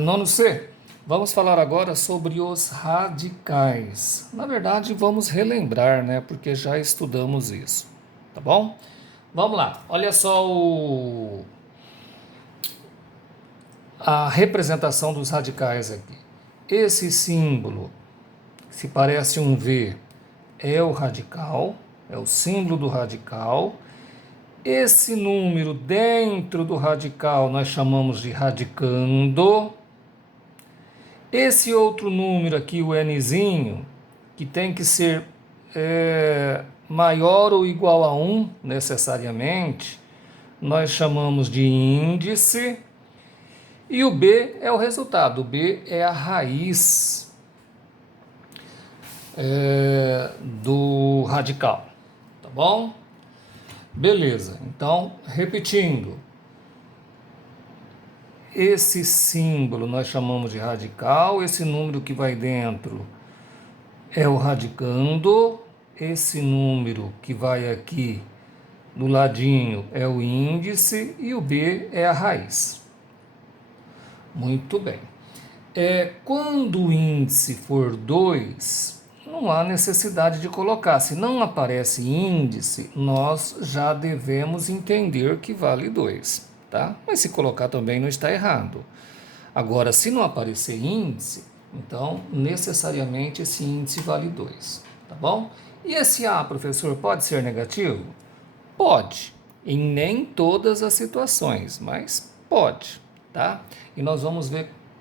Nono C, vamos falar agora sobre os radicais. Na verdade, vamos relembrar, né? Porque já estudamos isso, tá bom? Vamos lá, olha só a representação dos radicais aqui. Esse símbolo, que se parece um V, é o radical, é o símbolo do radical. Esse número dentro do radical nós chamamos de radicando. Esse outro número aqui, o nzinho, que tem que ser maior ou igual a 1 necessariamente, nós chamamos de índice. E o B é o resultado, o B é a raiz do radical, tá bom? Beleza, então, repetindo, esse símbolo nós chamamos de radical, esse número que vai dentro é o radicando, esse número que vai aqui do ladinho é o índice e o B é a raiz. Muito bem. Quando o índice for 2, não há necessidade de colocar. Se não aparece índice, nós já devemos entender que vale 2, tá? Mas se colocar também não está errado. Agora, se não aparecer índice, então necessariamente esse índice vale 2, tá bom? E esse A, professor, pode ser negativo? Pode, em nem todas as situações, mas pode, tá? E nós vamos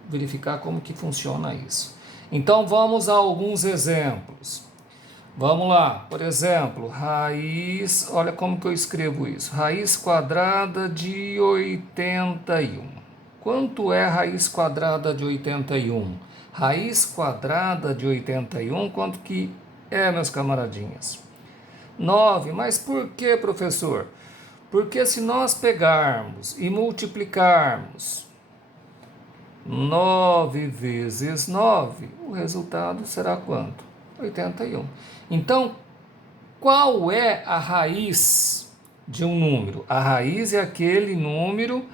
verificar como que funciona isso. Então vamos a alguns exemplos. Vamos lá, por exemplo, raiz, olha como que eu escrevo isso, raiz quadrada de 81. Quanto é raiz quadrada de 81? Raiz quadrada de 81, quanto que é, meus camaradinhas? 9. Mas por que, professor? Porque se nós pegarmos e multiplicarmos 9 vezes 9, o resultado será quanto? 81. Então, qual é a raiz de um número? A raiz é aquele número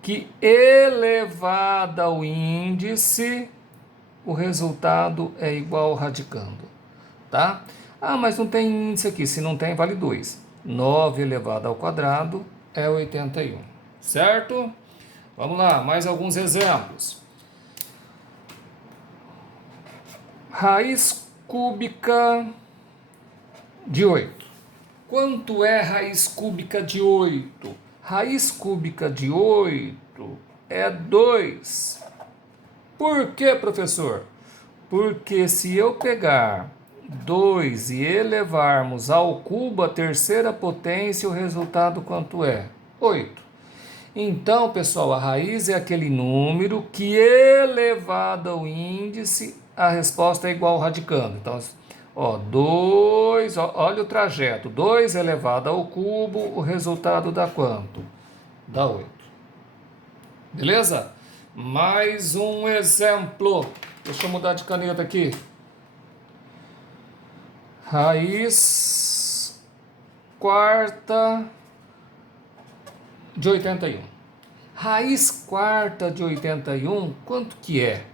que, elevado ao índice, o resultado é igual ao radicando, tá? Ah, mas não tem índice aqui. Se não tem, vale 2. 9 elevado ao quadrado é 81, certo? Vamos lá, mais alguns exemplos. Raiz cúbica de 8. Quanto é raiz cúbica de 8? Raiz cúbica de 8 é 2. Por que, professor? Porque se eu pegar 2 e elevarmos ao cubo a terceira potência, o resultado quanto é? 8. Então, pessoal, a raiz é aquele número que, elevado ao índice, a resposta é igual ao radicando. Então, 2, olha o trajeto. 2 elevado ao cubo, o resultado dá quanto? Dá 8. Beleza? Mais um exemplo. Deixa eu mudar de caneta aqui. Raiz quarta de 81. Raiz quarta de 81, quanto que é?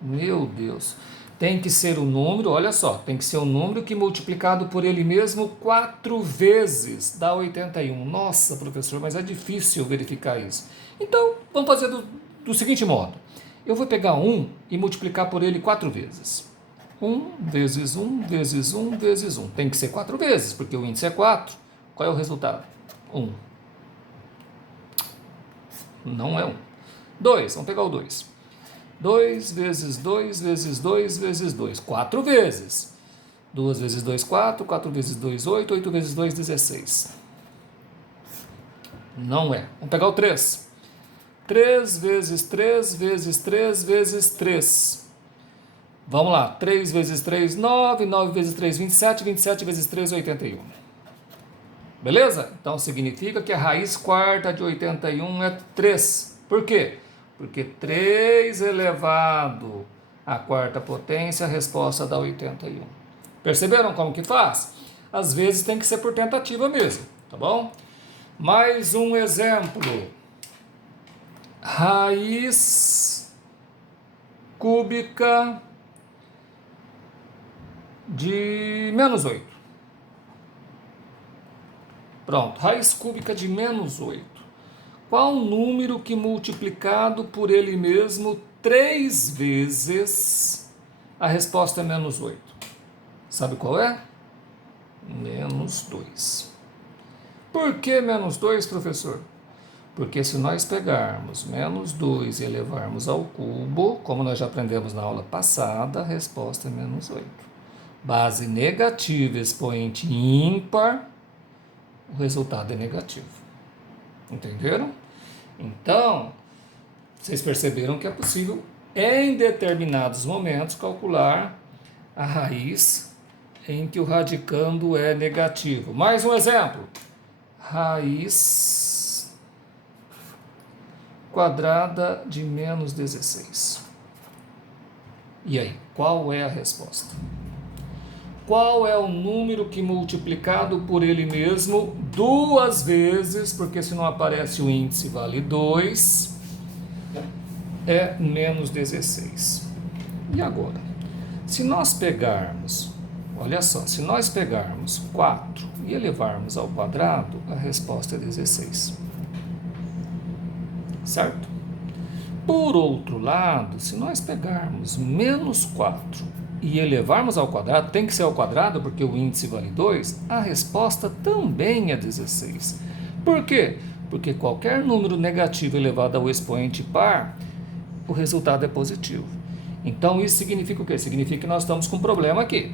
Meu Deus. Tem que ser o número, olha só, tem que ser o número que multiplicado por ele mesmo 4 vezes dá 81. Nossa, professor, mas é difícil verificar isso. Então, vamos fazer do seguinte modo. Eu vou pegar 1 e multiplicar por ele 4 vezes. 1 vezes 1 vezes 1 vezes 1. Tem que ser 4 vezes, porque o índice é 4. Qual é o resultado? 1. Não é 1. 2, vamos pegar o 2. 2 vezes 2 vezes 2 vezes 2. 4 vezes. 2 vezes 2, 4. 4 vezes 2, 8. 8 vezes 2, 16. Não é. Vamos pegar o 3. 3 vezes 3 vezes 3 vezes 3. Vamos lá. 3 vezes 3, 9. 9 vezes 3, 27. 27 vezes 3, 81. Beleza? Então significa que a raiz quarta de 81 é 3. Por quê? Porque 3 elevado à quarta potência, a resposta dá 81. Perceberam como que faz? Às vezes tem que ser por tentativa mesmo, tá bom? Mais um exemplo. raiz cúbica de menos 8. Pronto, raiz cúbica de menos 8. Qual o número que multiplicado por ele mesmo 3 vezes, a resposta é menos 8? Sabe qual é? Menos 2. Por que menos 2, professor? Porque se nós pegarmos menos 2 e elevarmos ao cubo, como nós já aprendemos na aula passada, a resposta é menos 8. Base negativa, expoente ímpar, o resultado é negativo. Entenderam? Então, vocês perceberam que é possível, em determinados momentos, calcular a raiz em que o radicando é negativo. Mais um exemplo. Raiz quadrada de menos 16. E aí, qual é a resposta? Qual é o número que multiplicado por ele mesmo 2 vezes, porque se não aparece o índice vale 2, é menos 16. E agora? Se nós pegarmos, olha só, se nós pegarmos 4 e elevarmos ao quadrado, a resposta é 16. Certo? Por outro lado, se nós pegarmos menos 4 e elevarmos ao quadrado, tem que ser ao quadrado porque o índice vale 2, a resposta também é 16. Por quê? Porque qualquer número negativo elevado ao expoente par, o resultado é positivo. Então isso significa o quê? Significa que nós estamos com um problema aqui.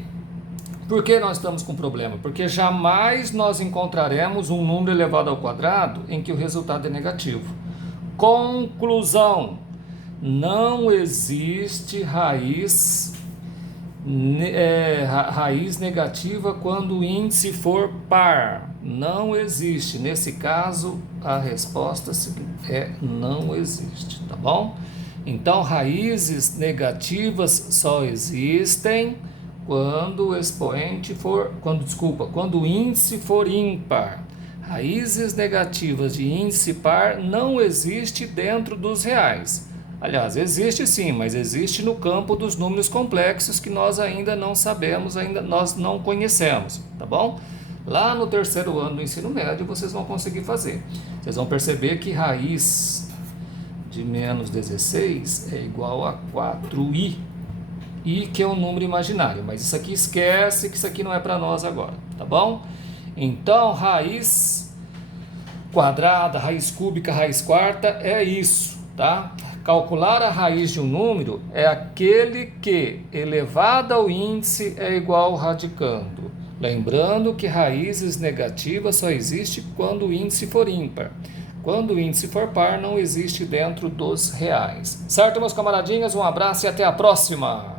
Por que nós estamos com um problema? Porque jamais nós encontraremos um número elevado ao quadrado em que o resultado é negativo. Conclusão: não existe raiz negativa quando o índice for par. Não existe. Nesse caso, a resposta é não existe, tá bom? Então, raízes negativas só existem quando o expoente for, quando o índice for ímpar. Raízes negativas de índice par não existe dentro dos reais. Aliás, existe sim, mas existe no campo dos números complexos que nós ainda não sabemos, ainda nós não conhecemos, tá bom? Lá no terceiro ano do ensino médio vocês vão conseguir fazer. Vocês vão perceber que raiz de menos 16 é igual a 4i. I que é um número imaginário, mas isso aqui esquece que isso aqui não é para nós agora, tá bom? Então, raiz quadrada, raiz cúbica, raiz quarta é isso, tá? Calcular a raiz de um número é aquele que, elevado ao índice, é igual ao radicando. Lembrando que raízes negativas só existe quando o índice for ímpar. Quando o índice for par, não existe dentro dos reais. Certo, meus camaradinhas? Um abraço e até a próxima!